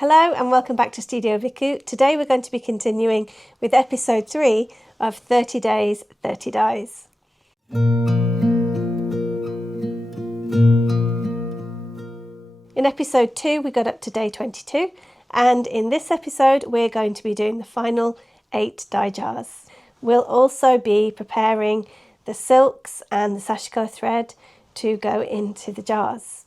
Hello and welcome back to Studio Biku. Today we're going to be continuing with episode 3 of 30 Days, 30 Dies. In episode 2 we got up to day 22, and in this episode we're going to be doing the final 8 dye jars. We'll also be preparing the silks and the Sashiko thread to go into the jars.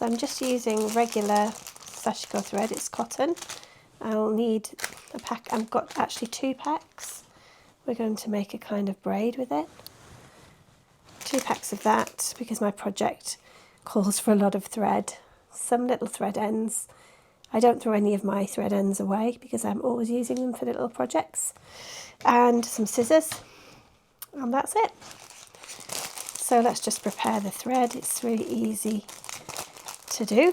So I'm just using regular Sashiko thread, it's cotton. I'll need a pack, I've got actually 2 packs. We're going to make a kind of braid with it. 2 packs of that because my project calls for a lot of thread. Some little thread ends. I don't throw any of my thread ends away because I'm always using them for little projects. And some scissors, and that's it. So let's just prepare the thread. It's really easy to do.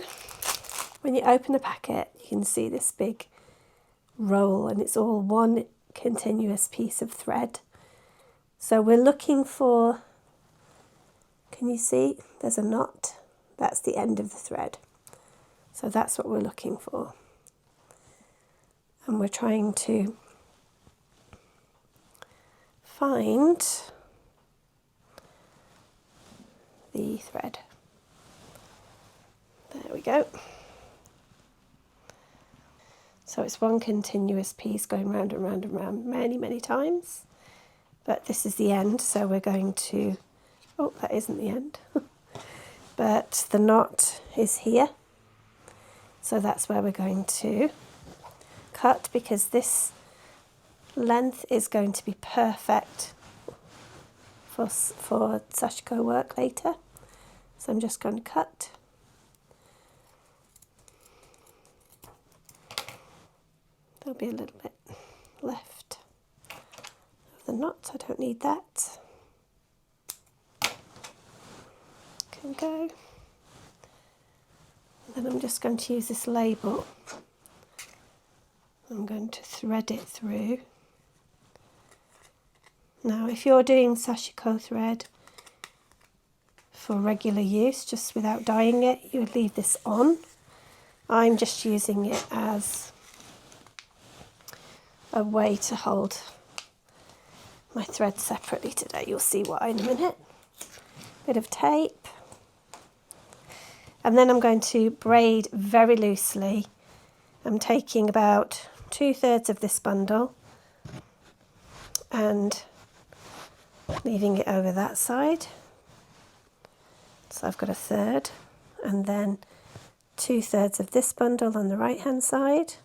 When you open the packet, you can see this big roll and it's all one continuous piece of thread. So we're looking for, can you see there's a knot? That's the end of the thread. So that's what we're looking for. And we're trying to find the thread. There we go. So it's one continuous piece going round and round and round many times. But this is the end, so we're going to, oh, that isn't the end. But the knot is here. So that's where we're going to cut, because this length is going to be perfect for Sashiko work later. So I'm just going to cut. There'll be a little bit left of the knot, I don't need that. Can go. And then I'm just going to use this label. I'm going to thread it through. Now, if you're doing Sashiko thread for regular use, just without dyeing it, you would leave this on. I'm just using it as a way to hold my thread separately today. You'll see why in a minute. Bit of tape. And then I'm going to braid very loosely. I'm taking about 2/3 of this bundle and leaving it over that side. So I've got 1/3, and then 2/3 of this bundle on the right hand side,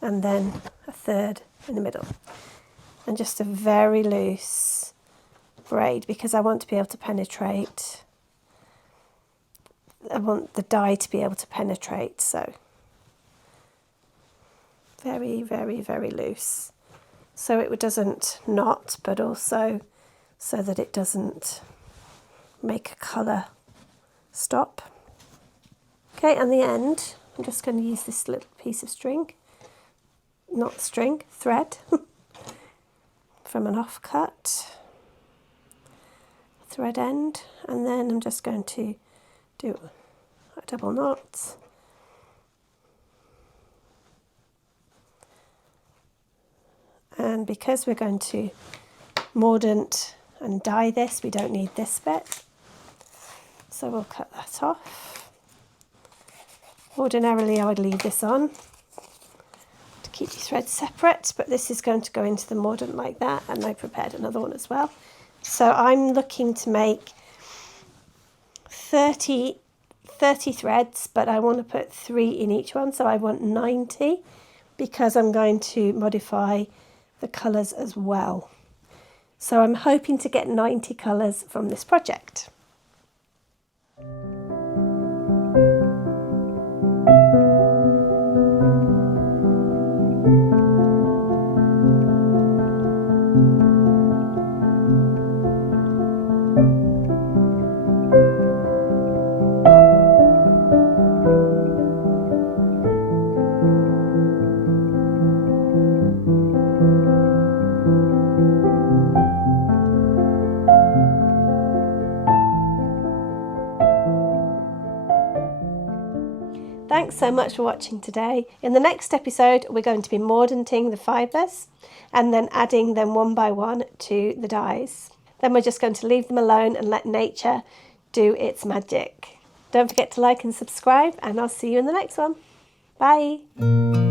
and then 1/3 in the middle. And just a very loose braid, because I want to be able to penetrate. I want the dye to be able to penetrate, so very loose. So it doesn't knot, but also so that it doesn't make a colour stop. Okay, and the end, I'm just going to use this little piece of string, not string, thread, from an offcut thread end, and then I'm just going to do a double knot. And because we're going to mordant and dye this, we don't need this bit. So we'll cut that off. Ordinarily I would leave this on to keep your threads separate, but this is going to go into the mordant like that, and I prepared another one as well. So I'm looking to make 30 threads, but I want to put 3 in each one, so I want 90, because I'm going to modify the colours as well. So I'm hoping to get 90 colours from this project. Thanks so much for watching today. In the next episode, we're going to be mordanting the fibres and then adding them one by one to the dyes. Then we're just going to leave them alone and let nature do its magic. Don't forget to like and subscribe, and I'll see you in the next one. Bye.